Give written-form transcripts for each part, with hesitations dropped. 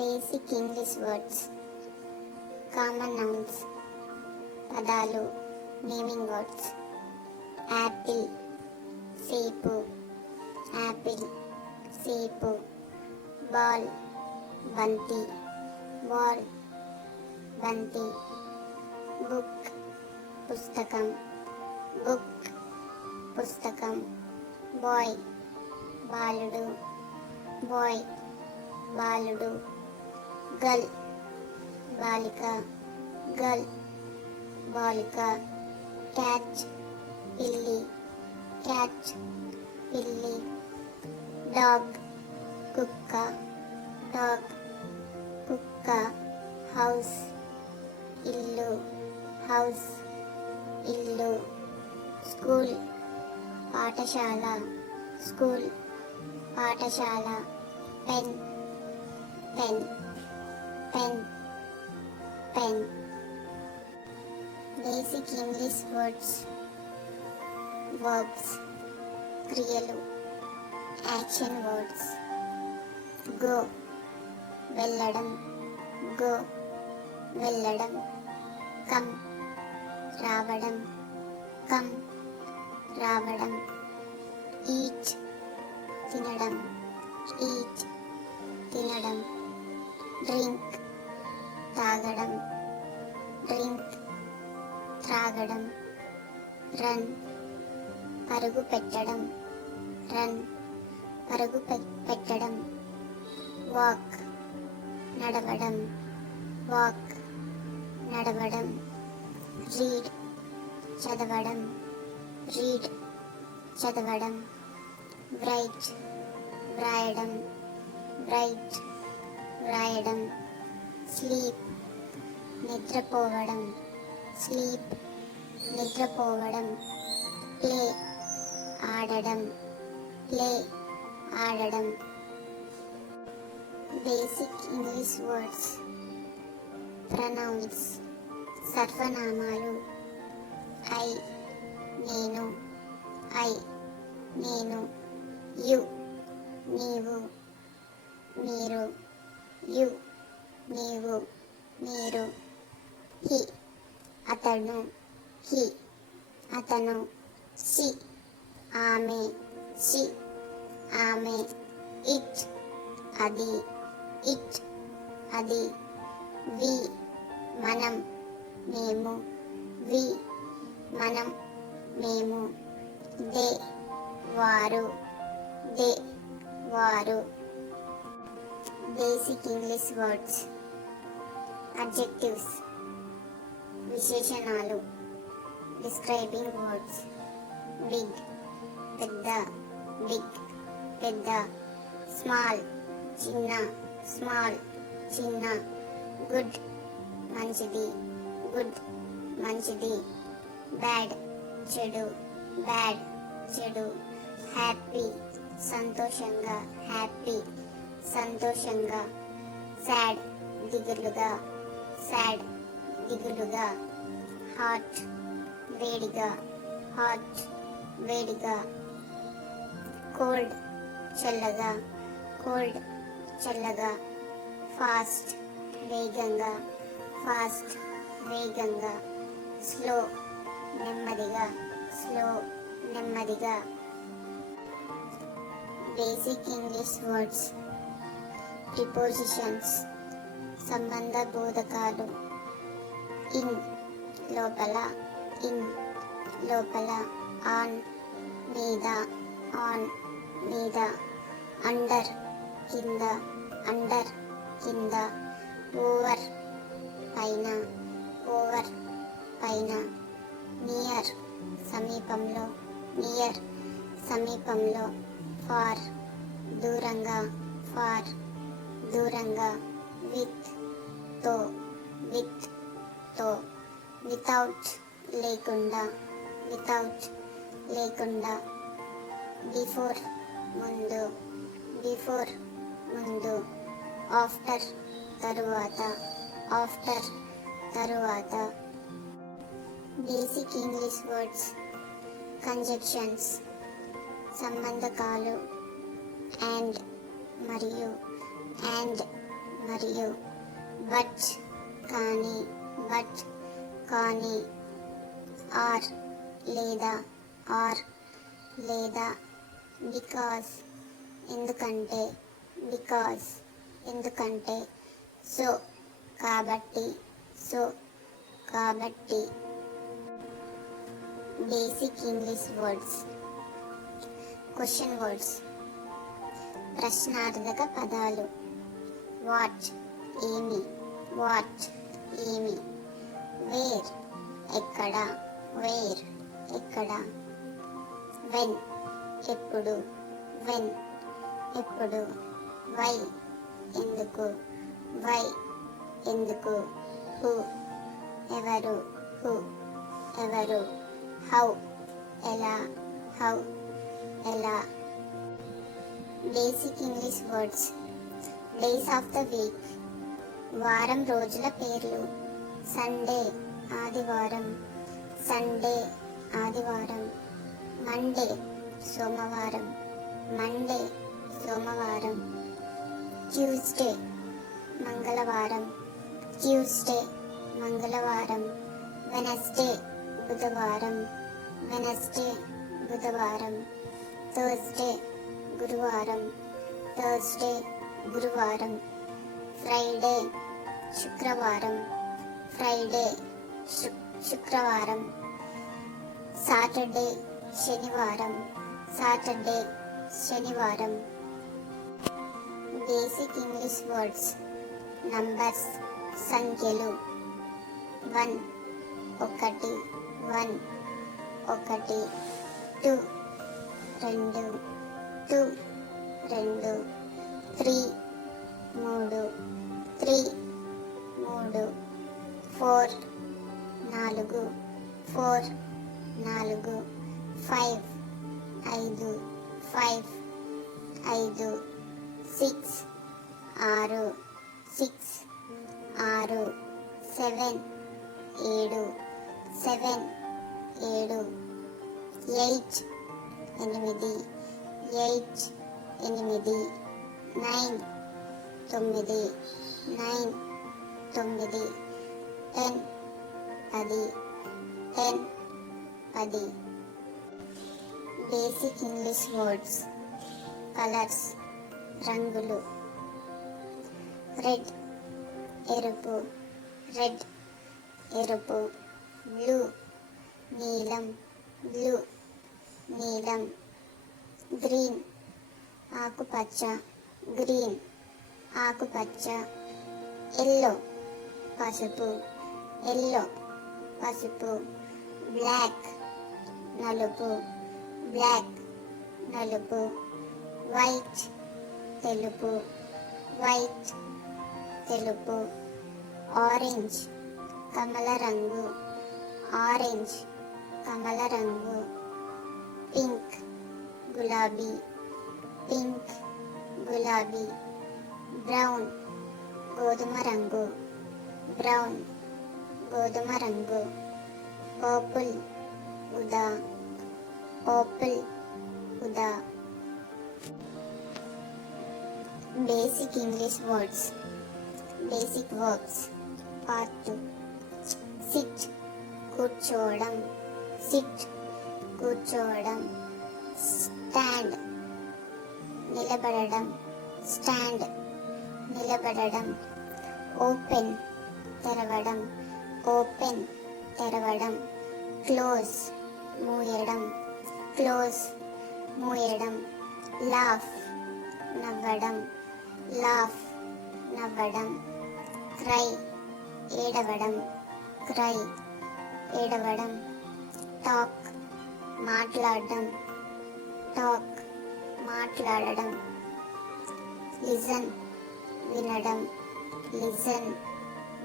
Basic English words, common nouns, పదాలు, naming words. Apple, సేపు, Apple, సేపు. బాల్, బంతి, బాల్, బంతి. బుక్, పుస్తకం, బుక్, పుస్తకం. బాయ్, బాలుడు, బాయ్, బాలుడు. గర్ల్, బాలిక, గర్ల్, బాలిక. క్యాచ్, పిల్లి, క్యాచ్, పిల్లి. డాగ్, కుక్క, డాగ్, కుక్క. హౌస్, ఇల్లు, హౌస్, ఇల్లు. స్కూల్, పాఠశాల, స్కూల్, పాఠశాల. Pen, pen, pen, pen. Basic English words, verbs, క్రియలు, యాక్షన్ వర్డ్స్. గో, వెళ్ళడం, గో, వెళ్ళడం. కమ్, రావడం, కమ్, రావడం. ఈట్, తినడం, ఈట్, తినడం. డ్రింక్, తాగడం, డ్రింక్, త్రాగడం. రన్, పరుగు పెట్టడం, రన్, పరుగు పెట్టడం. వాక్, నడవడం, వాక్, నడవడం. రీడ్, చదవడం, రీడ్, చదవడం. రైట్, వ్రాయడం, రైట్, వ్రాయడం. స్లీప్, నిద్రపోవడం, స్లీప్, నిద్రపోవడం. ప్లే, ఆడడం, ప్లే, ఆడడం. బేసిక్ ఇంగ్లీష్ వర్డ్స్, ప్రొనౌన్స్, సర్వనామాలు. ఐ, నేను, ఐ, నేను. యు, నీవు, మీరు, యు, నీవు, మీరు. హి, అతను, హి, అతను. షి, ఆమె, షి, ఆమె. ఇట్, అది, ఇట్, అది. వి, మనం, మేము, వి, మనం, మేము. దే, వారు, దే, వారు. బేసిక్ ఇంగ్లీష్ వర్డ్స్, అడ్జెక్టివ్స్, విశేషణాలు, డిస్క్రైబింగ్ వర్డ్స్. బిగ్, పెద్ద, బిగ్, పెద్ద. స్మాల్, చిన్న, స్మాల్, చిన్న. గుడ్, మంచిది, గుడ్, మంచిది. బ్యాడ్, చెడు, బ్యాడ్, చెడు. హ్యాపీ, సంతోషంగా, హ్యాపీ, సంతోషంగా. సాడ్, దిగులుగా, సాడ్, దిగులుగా. హాట్, వేడిగా, హాట్, వేడిగా. కోల్డ్, చల్లగా, కోల్డ్, చల్లగా. ఫాస్ట్, వేగంగా, ఫాస్ట్, వేగంగా. స్లో, నెమ్మదిగా, స్లో, నెమ్మదిగా. బేసిక్ ఇంగ్లీష్ వర్డ్స్, ప్రిపోజిషన్స్, సంబంధ బోధకాలు. ఇన్, లోపల, ఇన్, లోపల. ఆన్, మీద, ఆన్, మీద. అండర్, కింద, అండర్, కింద. ఓవర్, పైన, ఓవర్, పైన. నియర్, సమీపంలో, నియర్, సమీపంలో. ఫార్, దూరంగా, ఫార్, దూరంగా. విత్, తో, విత్, తో. వితౌట్, లేకుండా, వితౌట్, లేకుండా. బిఫోర్, ముందు, బిఫోర్, ముందు. ఆఫ్టర్, తరువాత, ఆఫ్టర్, తరువాత. బేసిక్ ఇంగ్లీష్ వర్డ్స్, కంజంక్షన్స్, సంబంధకాలు. అండ్, మరియు, అండ్, మరియు, బట్ కానీ, బట్ కానీ, ఆర్ లేదా, ఆర్ లేదా, బికాస్ ఎందుకంటే, బికాస్ ఎందుకంటే, సో కాబట్టి, సో కాబట్టి. Basic English words. Question words. ప్రశ్నార్థక పదాలు. వాట్ ఏమి, వాట్ ఏమి. వేర్ ఎక్కడ, వేర్ ఎక్కడ. వెన్ ఎప్పుడు, వెన్ ఎప్పుడు. వై ఎందుకు, వై ఎందుకు. హూ ఎవరు, హూ ఎవరు. హౌ ఎలా, హౌ ఎలా. Basic English words. Days of the week. వారం రోజుల పేర్లు. సండే ఆదివారం, సండే ఆదివారం. మండే సోమవారం, మండే సోమవారం. ట్యూస్డే మంగళవారం, ట్యూస్డే మంగళవారం. వెనస్డే బుధవారం, వెనస్డే బుధవారం. థర్స్డే గురువారం, థర్స్డే గురువారం. ఫ్రైడే శుక్రవారం, ఫ్రైడే శుక్రవారం. సాటర్డే శనివారం, సాటర్డే శనివారం. Basic English words. నంబర్స్ సంఖ్యలు. 1 ఒకటి, 1 ఒకటి. 2 రెండు, 2 రెండు. 3 మూడు, 3 మూడు. 4 నాలుగు, 4 నాలుగు. 5 ఐదు, 5 ఐదు. 6 ఆరు, 6 ఆరు. 7 ఏడు, 7 ఏడు. 8 ఎనిమిది, 8 ఎనిమిది. 9 తొమ్మిది, 9 తొమ్మిది. 10 పది, 10 పది. Basic English words. కలర్స్ రంగులు. రెడ్ ఎరుపు, రెడ్ ఎరుపు. బ్లూ నీలం, బ్లూ నీలం. గ్రీన్ ఆకుపచ్చ, గ్రీన్ ఆకుపచ్చ. ఎల్లో పసుపు, ఎల్లో పసుపు. బ్లాక్ నలుపు, బ్లాక్ నలుపు. వైట్ తెలుపు, వైట్ తెలుపు. ఆరెంజ్ కమల రంగు, ఆరెంజ్ కమల రంగు. పింక్ గులాబీ, పింక్ గులాబీ. బ్రౌన్ గోధుమ రంగు, బ్రౌన్ గోధుమ రంగు. పర్పుల్ ఊదా, పర్పుల్ ఊదా. Basic English words. Basic verbs. Part 2. Sit కూర్చోవడం, సిట్ కూర్చోవడం. స్టాండ్ నిలబడడం, స్టాండ్ నిలబడడం. ఓపెన్ తెరవడం, ఓపెన్ తెరవడం. క్లోజ్ మూయడం, క్లోజ్ మూయడం. లాఫ్ నవ్వడం, లాఫ్ నవ్వడం. క్రై ఏడవడం, క్రై ఏడవడం. టాక్ మాట్లాడడం, టాక్ మాట్లాడడం. లిజన్ వినడం, లిజన్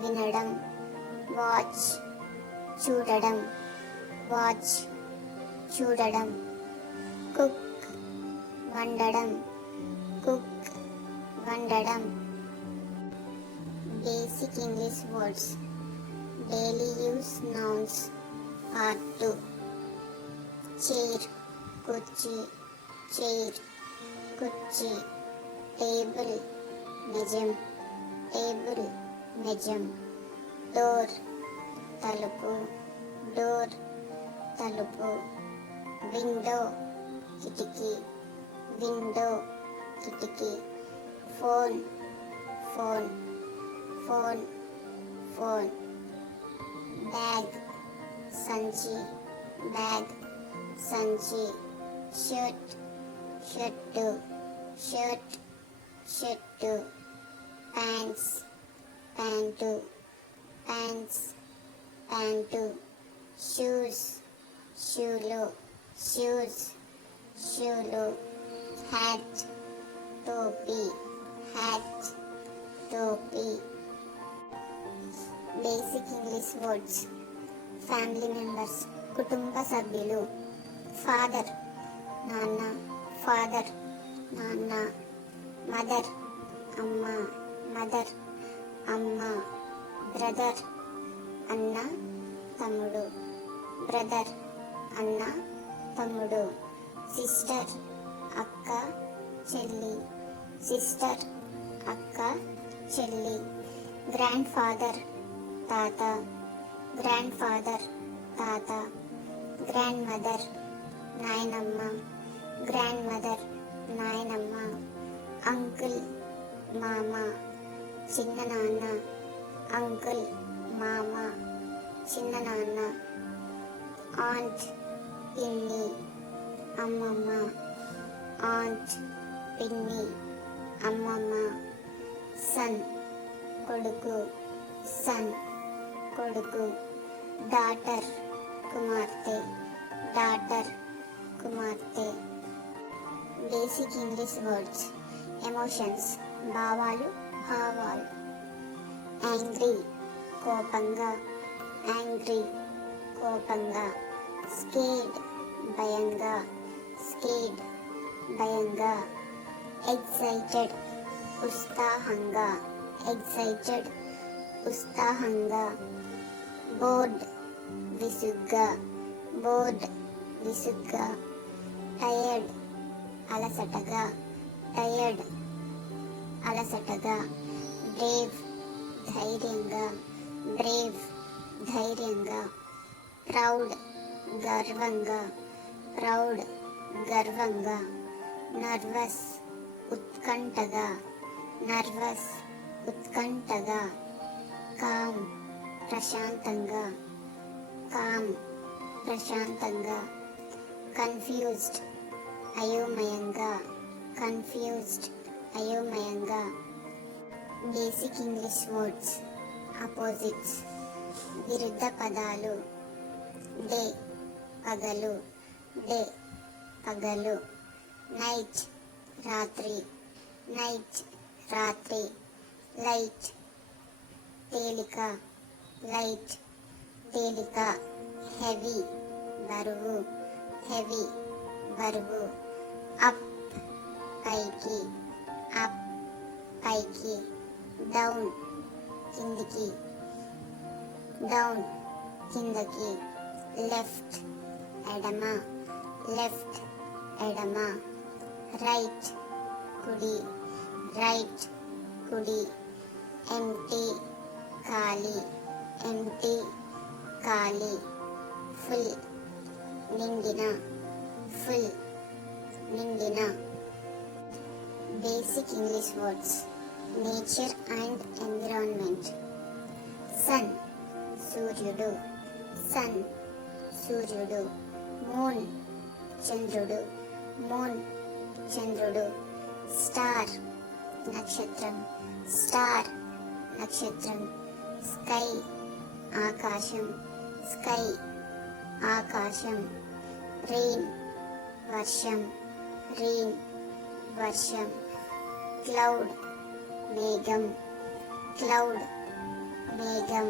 వినడం. వాచ్ చూడడం, వాచ్ చూడడం. కుక్ వండడం, కుక్ వండడం. Basic English words. Daily use nouns. Part 2. Chair కుర్చీ, చైర్ కుర్చీ. టేబుల్ నిజం, టేబుల్ నిజం. డోర్ తలుపు, డోర్ తలుపు. విండో కిటికీ, విండో కిటికీ. Phone phone, phone phone. Bag సంచి, బ్యాగ్ సంచి. Shirt shirt, shirt shirt. Pants pant, pants pant. Shoes షూలు, షూస్ షూలు. హ్యాట్ టోపీ, హ్యాట్ టోపీ. Basic English words. Family members కుటుంబ సభ్యులు. ఫాదర్ నాన్న, ఫాదర్ నాన్న. మదర్ అమ్మ, మదర్ అమ్మ. బ్రదర్ అన్న తమ్ముడు, బ్రదర్ అన్న తమ్ముడు. సిస్టర్ అక్క చెల్లి, సిస్టర్ అక్క చెల్లి. గ్రాండ్ ఫాదర్ తాత, గ్రాండ్ ఫాదర్ తాత. గ్రాండ్ మదర్ నాయనమ్మ, గ్రాండ్ మదర్ నాయనమ్మ. అంకుల్ మామ, చిన్న నాన్న. అంకుల్ మామ, చిన్న నాన్న. ఆంట్ పిన్ని, అమ్మమ్మ. ఆంట్ పిన్ని, అమ్మమ్మ. సన్ కొడుకు, సన్ కొడుకు. డాటర్ కుమార్తె, డాటర్ కుమార్తె. Basic English words. ఎమోషన్స్ భావాలు, భావాలు. యాంగ్రీ కోపంగా, యాంగ్రీ కోపంగా. స్కేడ్ భయంగా, స్కేడ్ భయంగా. ఎక్సైటెడ్ ఉత్సాహంగా, ఎక్సైటెడ్ ఉత్సాహంగా. బోర్డ్ విసుగ్గా, బోర్డ్ విసుగ్గా. టయర్డ్ అలసటగా, టయర్డ్ అలసటగా. బ్రేవ్ ధైర్యంగా, బ్రేవ్ ధైర్యంగా. ప్రౌడ్ గర్వంగా, ప్రౌడ్ గర్వంగా. నర్వస్ ఉత్కంఠగా, నర్వస్ ఉత్కంఠగా. కామ్ ప్రశాంతంగా, కామ్ ప్రశాంతంగా. కన్ఫ్యూజ్డ్ అయోమయంగా, కన్ఫ్యూజ్డ్ అయోమయంగా. Basic English words. అపోజిట్స్ విరుద్ధ పదాలు. డే పగలు, డే పగలు. నైట్ రాత్రి, నైట్ రాత్రి. లైట్ తేలిక, లైట్ తేలిక. హెవీ బరువు, హెవీ బరువు. అప్ పైకి, అప్ పైకి. డౌన్ కిందికి, డౌన్ కిందకి. లెఫ్ట్ ఎడమ, లెఫ్ట్ ఎడమ. రైట్ కుడి, రైట్ కుడి. ఎంటీ ఖాళీ, ఎంటీ ఖాళీ. ఫుల్ నిండిన, ఫుల్ నిండిన. Basic English words. Nature and environment. Sun సూర్యుడు, సన్ సూర్యుడు. మూన్ చంద్రుడు, మూన్ చంద్రుడు. స్టార్ నక్షత్రం, స్టార్ నక్షత్రం. స్కై ఆకాశం, స్కై ఆకాశం. రెయిన్ వర్షం, రెయిన్ వర్షం. క్లౌడ్ మేఘం, క్లౌడ్ మేఘం.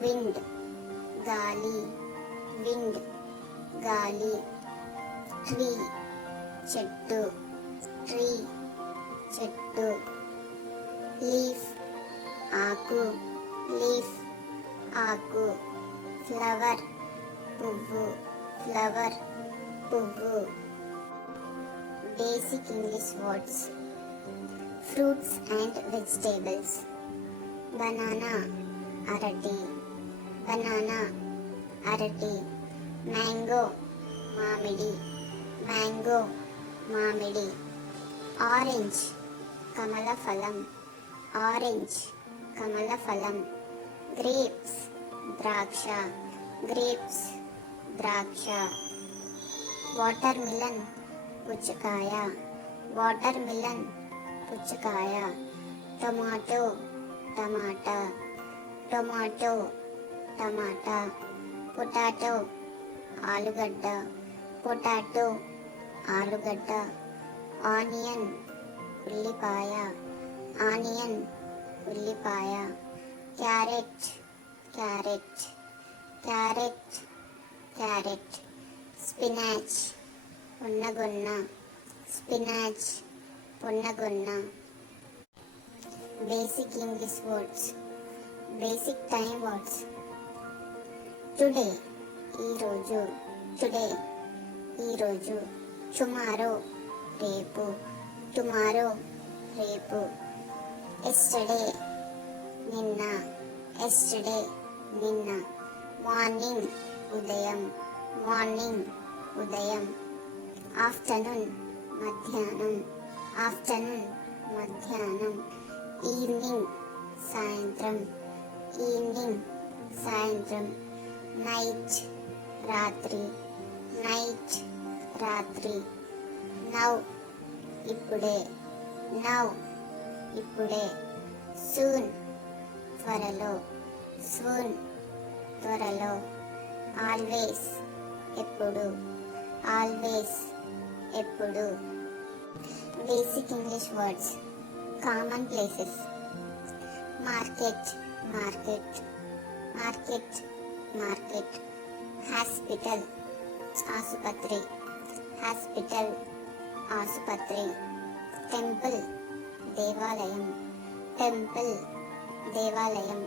విండ్ గాలి, విండ్ గాలి. ట్రీ చెట్టు, ట్రీ చెట్టు. లీఫ్ ఆకు, లీఫ్ ఆకు. ఫ్లవర్ పువ్వు, ఫ్లవర్ పువ్వు. Basic English words. Fruits and vegetables. Banana, arati. Banana, arati. Mango, మామిడి. Mango, మామిడి. Orange, కమలఫలం. Orange, కమలఫలం. Grapes, ద్రాక్ష. Grapes, ద్రాక్ష. Watermelon, పుచ్చకాయ. Watermelon, పుచ్చకాయ. Tomato, టమాటా. Tomato, టమాటా. Potato, ఆలుగడ్డ. Potato, ఆలుగడ్డ. Onion, ఉల్లిపాయ. Onion, ఉల్లిపాయ. Carrot, carrot. Carrot, carrot. Spinach, పున్నగొన్న. Spinach, పున్నగొన్న. Basic English words. Basic time words. Today, ఈరోజు. Today, ఈరోజు. Tomorrow, రేపు. Tomorrow, రేపు. Yesterday, నిన్న. Yesterday, నిన్న. Morning, ఉదయం. Morning, ఉదయం. Afternoon, మధ్యాహ్నం. Afternoon, మధ్యాహ్నం. Evening, సాయంత్రం. Evening, సాయంత్రం. Night, రాత్రి. Night, రాత్రి. Now, ఇప్పుడే. Now, ఇప్పుడే. Soon, త్వరలో. Soon, త్వరలో. Always, ఎప్పుడు. Always, ఎప్పుడు. Basic English words. Common places. Market, market. Market, market. Hospital, ఆసుపత్రి. Hospital, ఆసుపత్రి. Temple, దేవాలయం. Temple, దేవాలయం.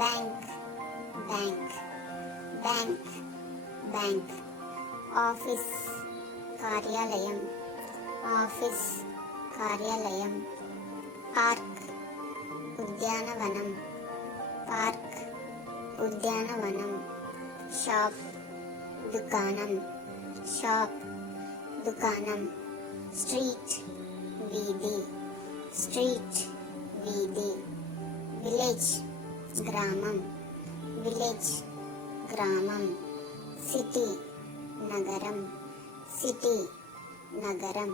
Bank, bank. Bank, bank. Office, కార్యాలయం. Office, కార్యాలయం. Park, ఉద్యానవనం. Park, ఉద్యానవనం. Shop, దుకాణం. Shop, దుకాణం. Street, వీధి. Street, వీధి. Village, గ్రామం. Village, గ్రామం. City, నగరం. City, నగరం.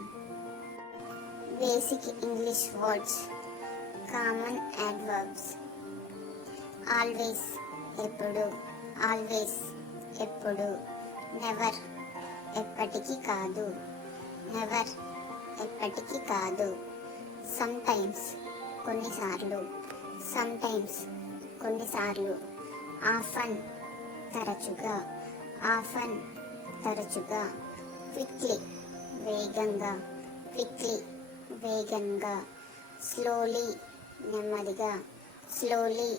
Basic English words. Common adverbs. Always, ఎప్పుడు. Always, ఎప్పుడు. Never, ఎప్పటికీ కాదు. Never, ఎప్పటికీ కాదు. Sometimes, కొన్నిసార్లు. Sometimes, కొన్నిసార్లు. Often, తరచుగా. Often, తరచుగా. Quickly, వేగంగా. Quickly, వేగంగా. Slowly, నెమ్మదిగా. Slowly,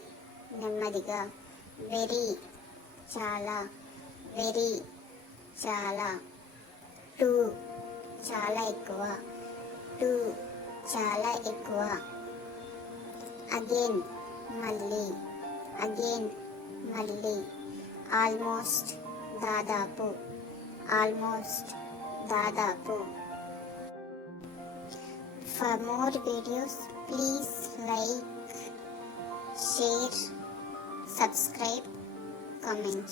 నెమ్మదిగా. Very, చాలా. Very, చాలా. Too, చాలా ఎక్కువ. Too, చాలా ఎక్కువ. Again, మళ్ళీ. Again, మళ్ళీ. Almost, దాదాపు. Almost, దాదాపు. For more videos, please like, share, subscribe, comment.